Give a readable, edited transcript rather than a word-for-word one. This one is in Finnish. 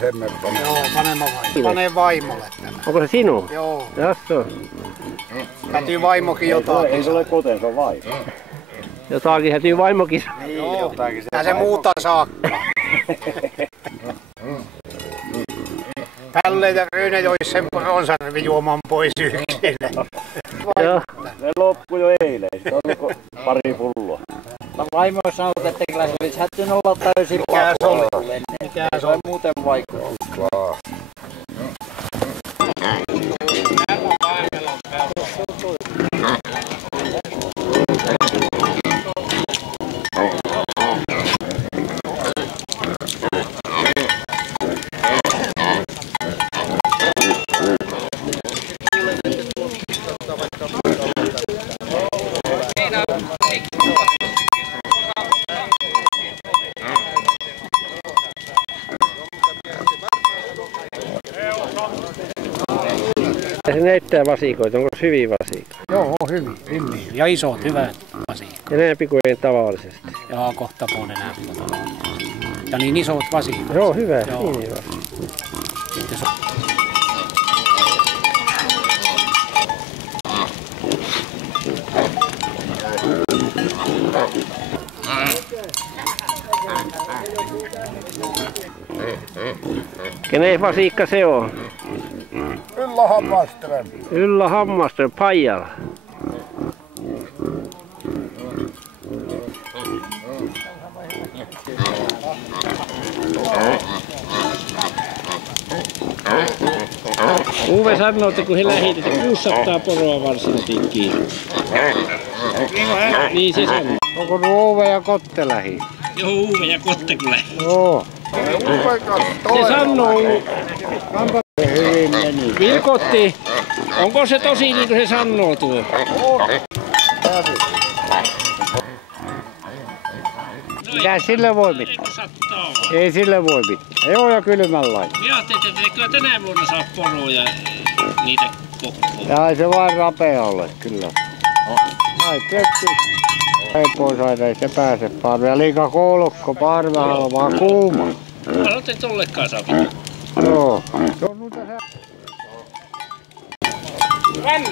Sen me panemme. Joo, pane vaimolle tämä. Onko se sinun? Joo. Jassu. Täytyy vaimokin jotakin. Ei se ole koteen, se on vaimo. Jotakin hätyy vaimokin. Joo, ja se muuta saakka. Pälle ja Ryyne jois sen poronsarvi juomaan pois yksinä. Se loppui jo eilen, se on pari pulloa. Vaimo sanoi, että kyllä se olisi hättynyt olla täysin pakoille. Mikä se on muuten vaikuttaa. Se neittää vasikoita, onko hyviä vasikoita? Joo, hyvin. Ja isot, hyvät vasikot. Enempi kuin tavallisesti. Joo, kohta puolen kotona. Ja niin isot vasikot. Joo, hyvä. Joo. Niin hyvä. Kenen vasikka se on? Yllä Hammaström. Yllä Hammaström, Pajala. Uwe sanoo, että kun he lähitetään 600 poroa varsinkin kiinni. Niin se sanoo. Onko Uwe ja Kotte lähi? Joo, Uwe ja Kotte kyllä. Joo. Se sanoo. Vilkotti, onko se tosi niin kuin se sanoo tuo? Mitä sille voi mitään? Ei sille voi mitään. Joo, ja kylmänlainen. Minä ajattelin, että kyllä tänä vuonna saa poroja niitä kokkoon. Ja se vaan rapea ole, kyllä. Ai tietysti. Ei pois aina, ei se pääse parveen. Liika koulukko parvealla, vaan kuuma. Mä sanoin, että tollekaan saa. Joo. Se on noita se... Ränni!